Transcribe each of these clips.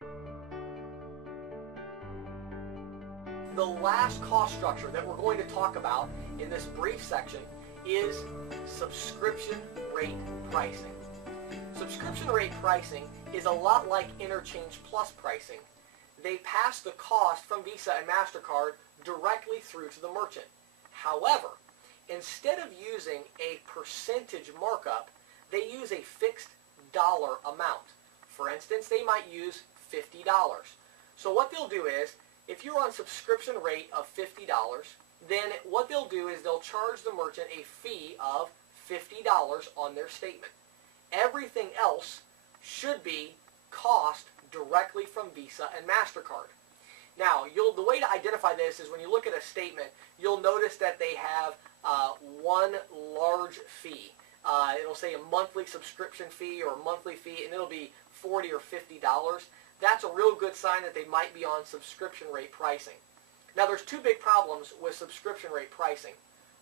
The last cost structure that we're going to talk about in this brief section is subscription rate pricing. Subscription rate pricing is a lot like Interchange Plus pricing. They pass the cost from Visa and MasterCard directly through to the merchant. However, instead of using a percentage markup, they use a fixed dollar amount. For instance, they might use $50. So what they'll do is, if you're on subscription rate of $50, then what they'll do is they'll charge the merchant a fee of $50 on their statement. Everything else should be cost directly from Visa and MasterCard. Now, the way to identify this is when you look at a statement, you'll notice that they have one large fee. It'll say a monthly subscription fee or a monthly fee, and it'll be $40 or $50. That's a real good sign that they might be on subscription rate pricing. Now, there's two big problems with subscription rate pricing.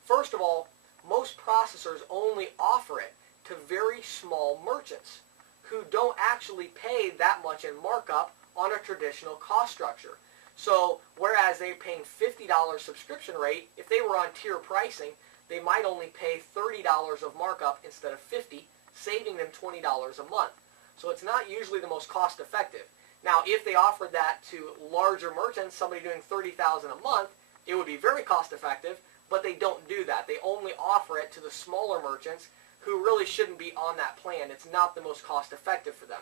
First of all, most processors only offer it to very small merchants who don't actually pay that much in markup on a traditional cost structure. So whereas they're paying $50 subscription rate, if they were on tier pricing, they might only pay $30 of markup instead of $50, saving them $20 a month. So it's not usually the most cost effective. Now, if they offered that to larger merchants, somebody doing $30,000 a month, it would be very cost effective, but they don't do that. They only offer it to the smaller merchants who really shouldn't be on that plan. It's not the most cost effective for them.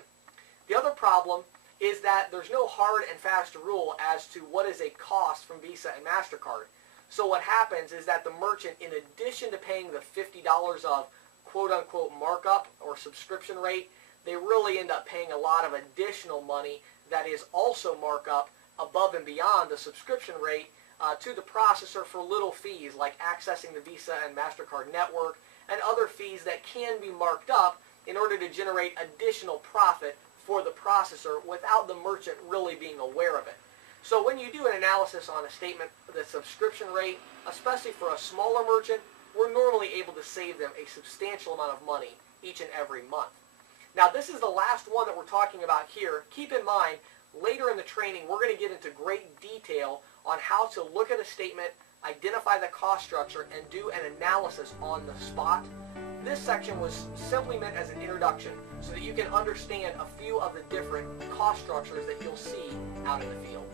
The other problem is that there's no hard and fast rule as to what is a cost from Visa and MasterCard. So what happens is that the merchant, in addition to paying the $50 of quote-unquote markup or subscription rate, they really end up paying a lot of additional money that is also markup above and beyond the subscription rate to the processor for little fees like accessing the Visa and MasterCard network and other fees that can be marked up in order to generate additional profit for the processor without the merchant really being aware of it. So when you do an analysis on a statement for the subscription rate, especially for a smaller merchant, we're normally able to save them a substantial amount of money each and every month. Now, this is the last one that we're talking about here. Keep in mind, later in the training, we're going to get into great detail on how to look at a statement, identify the cost structure, and do an analysis on the spot. This section was simply meant as an introduction so that you can understand a few of the different cost structures that you'll see out in the field.